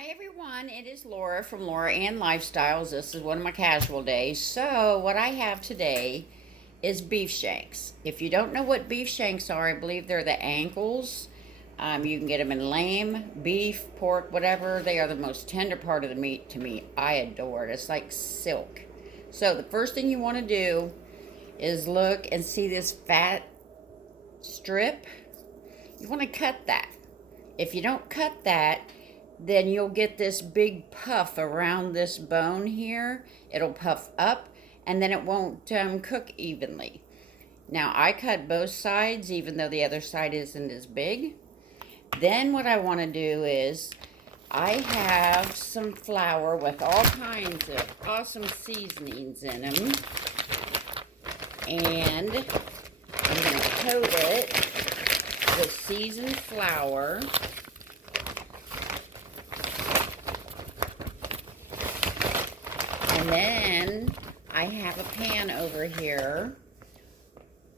Hi everyone, it is Laura from Laura Ann Lifestyles. This is one of my casual days. So, what I have today is beef shanks. If you don't know what beef shanks are, I believe they're the ankles. You can get them in lamb, beef, pork, whatever. They are the most tender part of the meat to me. I adore it. It's like silk. So, the first thing you want to do is look and see this fat strip. You want to cut that. If you don't cut that, then you'll get this big puff around this bone here. It'll puff up and then it won't cook evenly. Now I cut both sides even though the other side isn't as big. Then what I want to do is I have some flour with all kinds of awesome seasonings in them. And I'm going to coat it with seasoned flour. And then I have a pan over here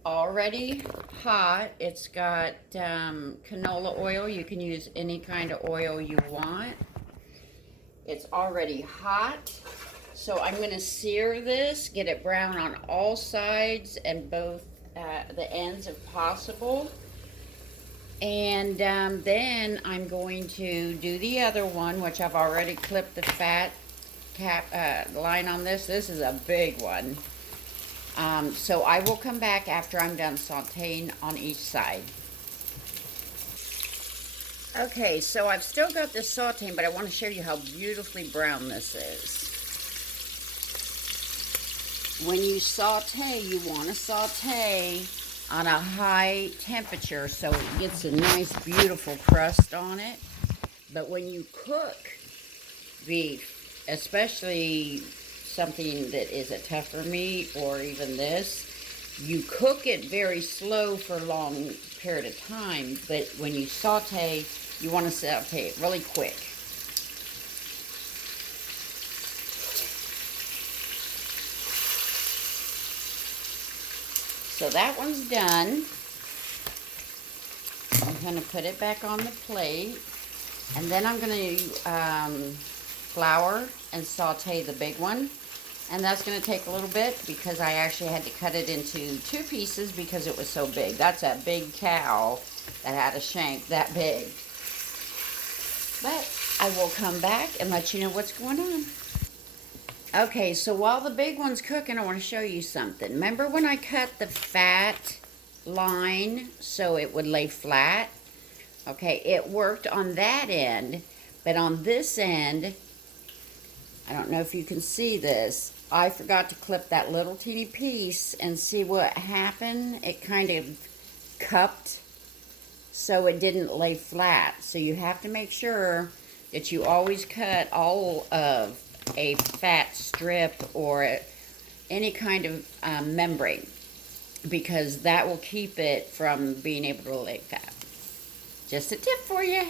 already hot. It's got canola oil. You can use any kind of oil you want. It's already hot. So I'm going to sear this, get it brown on all sides and both the ends if possible. And then I'm going to do the other one, which I've already clipped the fat line on this. This is a big one. So I will come back after I'm done sauteing on each side. Okay, so I've still got this sauteing, but I want to show you how beautifully brown this is. When you saute, you want to saute on a high temperature so it gets a nice, beautiful crust on it. But when you cook beef, especially something that is a tougher meat or even this, you cook it very slow for a long period of time, but when you saute, you want to saute it really quick. So that one's done. I'm going to put it back on the plate, and then I'm going to flour and saute the big one. And that's going to take a little bit because I actually had to cut it into two pieces because it was so big. That's a big cow that had a shank that big. But I will come back and let you know what's going on. Okay, so while the big one's cooking, I want to show you something. Remember when I cut the fat line so it would lay flat? Okay, it worked on that end, but on this end, I don't know if you can see this, I forgot to clip that little teeny piece, and see what happened? It kind of cupped so it didn't lay flat. So you have to make sure that you always cut all of a fat strip or any kind of membrane, because that will keep it from being able to lay fat. Just a tip for you.